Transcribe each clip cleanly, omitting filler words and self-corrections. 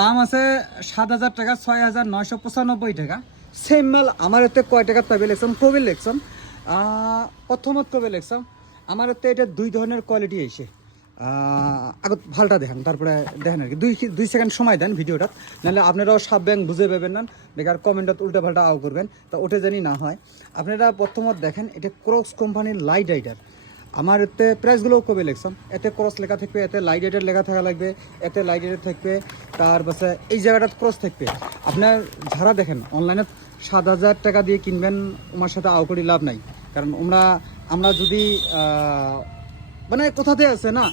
দাম আছে 7,000 টাকা, 6,995 টাকা। সেম মাল আমার এতে কয় টাকা পাবে লেখছাম কবে লেখছাম প্রথমত কবে লেখছাম আমার এতে এটা দুই ধরনের কোয়ালিটি এসে আগত ভালটা দেখান, তারপরে দেখেন আর কি 2 সেকেন্ড সময় দেন ভিডিওটা, নাহলে আপনারাও সাব ব্যাংক বুঝে পাবেন না, বেকার কমেন্টত উল্টা পাল্টা আও করবেন, তা ওটা জানি না হয়। আপনারা প্রথমত দেখেন এটা ক্রক্স কোম্পানির লাইট রাইডার। আমার এতে প্রাইসগুলোও কবে লেখছাম, এতে ক্রস লেখা থাকবে, এতে লাইট রাইডার লেখা থাকা লাগবে, এতে লাইট রাইডার থাকবে, তারপরে এই জায়গাটা ক্রস থাকবে। আপনার যারা দেখেন অনলাইনে 7,000 টাকা দিয়ে কিনবেন, আমার সাথে আও করি লাভ নাই, কারণ আমরা যদি মানে কোথাতে আছে না,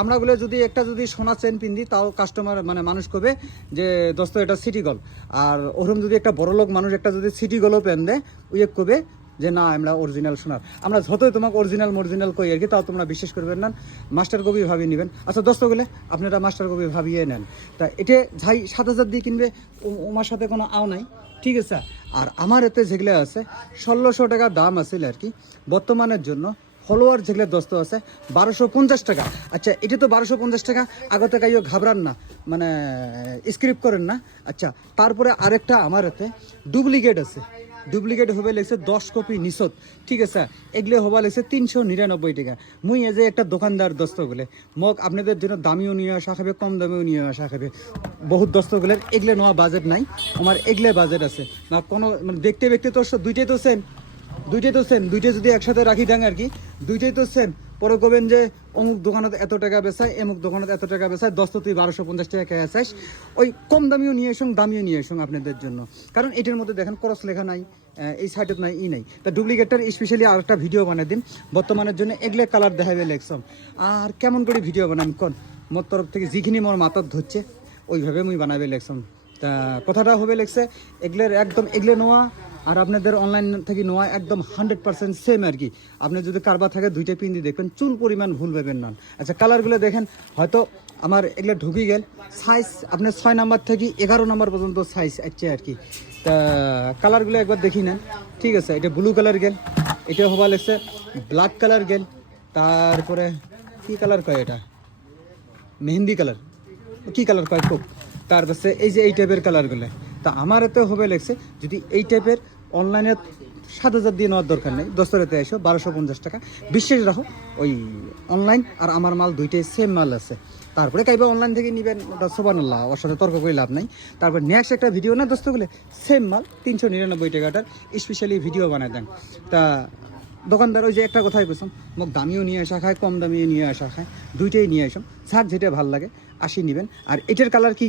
আমরাগুলো যদি একটা যদি সোনা চেন পিন দিই, তাও কাস্টমার মানে মানুষ কবে যে দোস্ত এটা সিটি গোল্ড। আর ওরকম যদি একটা বড় লোক মানুষ একটা যদি সিটি গোল্ডও পেন দেয়, ওই কবে যে না আমরা অরিজিনাল সোনার, আমরা যতই তোমাকে অরিজিনাল কই আর কি, তাও তোমরা বিশ্বাস করবেন না, মাস্টার কপি ভাবিয়ে নেবেন। আচ্ছা দোস্তগুলো আপনারা মাস্টার কপি ভাবিয়ে নেন, তা এটা যাই 7,000 দিয়ে কিনবে, ওমার সাথে কোনো আও নাই, ঠিক আছে। আর আমার এতে যেগুলো আছে 1,600 টাকা দাম আছে আর কি বর্তমানের জন্য। ফলোয়ার যেগুলো দোস্ত আছে 1,250 টাকা। আচ্ছা এটা তো 1,250 টাকা, আগতে কাইও ঘাবড়ান না, মানে স্ক্রিপ্ট করেন না। আচ্ছা তারপরে আরেকটা আমার এতে ডুপ্লিকেট আছে, ডুপ্লিকেট হবে লেগছে 10 কপি নিচত, ঠিক আছে। এগুলো হবা লেগছে 399 টাকা। মুই এ যে একটা দোকানদার দোস্ত বলে মোক আপনাদের জন্য দামিও নিয়ে আসা খাবে, কম দামেও নিয়ে আসা খাবে, বহুত দোস্তগুলোর এগুলো নেওয়া বাজেট নাই, আমার এগুলো বাজেট আছে না। কোনো মানে দেখতে তো দুইটাই তো সেম, দুইটাই যদি একসাথে রাখি দেন আর কি, দুইটাই তো সেম। পরে কবেন যে অমুক দোকানত এত টাকা বেচায়, এমুক দোকানত এত টাকা বেচায়, দোস্ত তুই 1,250 টাকা খেয়ে চাইস, ওই কম দামিও নিয়ে আসুন, দামিও নিয়ে আসুন আপনাদের জন্য। কারণ এটার মধ্যে দেখেন ক্রস লেখা নাই, এই সাইডে নাই, নাই। তা ডুপ্লিকেটটার স্পেশালি আর একটা ভিডিও বানিয়ে দিন বর্তমানের জন্য, এগুলো কালার দেখাবে লেখছম। আর কেমন করে ভিডিও বানান কোন, মোর তরফ থেকে যিখিনি মোর মাথার ধরছে ওইভাবে মুই বানাবে লেখছম। তা কথাটা হবে লেগছে এগুলোর একদম এগুলো নেওয়া আর আপনাদের অনলাইন থেকে নেওয়া একদম 100% সেম আর কি। আপনি যদি কারবার থাকে দুইটা পিন দিয়ে দেখবেন, চুল পরিমাণ ভুল পাবেন না। আচ্ছা কালারগুলো দেখেন, হয়তো আমার এগুলো ঢুকি গেল সাইজ আপনার 6 নাম্বার থেকে 11 নাম্বার পর্যন্ত সাইজ আছে আর কি। তা কালারগুলো একবার দেখি নেন, ঠিক আছে। এটা ব্লু কালার গেল, এটা হবা লেগছে ব্ল্যাক কালার গেল, তারপরে কি কালার কয় এটা, মেহেন্দি কালার কি কালার কয় খুব, তারপরে এই যে এই টাইপের কালারগুলো। তা আমার এতে হবে লেগছে যদি এই টাইপের অনলাইনে 7,000 দিয়ে নেওয়ার দরকার নেই, দোস্তরেতে এসো 1,250 টাকা। বিশ্বাস রাখো ওই অনলাইন আর আমার মাল দুইটাই সেম মাল আছে। তারপরে কাইবা অনলাইন থেকে নেবেন, ওটা সোবানুল্লাহ, ওর সাথে তর্ক করে লাভ নাই। তারপর নেক্সট একটা ভিডিও না দোস্তগুলো, সেম মাল 399 টাকাটার স্পেশালি ভিডিও বানায় দেন। তা দোকানদার ওই যে একটা কথাই বলছিলাম, মোক দামিও নিয়ে আসা খায়, কম দামিও নিয়ে আসা খায়, দুইটাই নিয়ে আসুন, যার যেটা ভালো লাগে আসি নেবেন। আর এটার কালার কি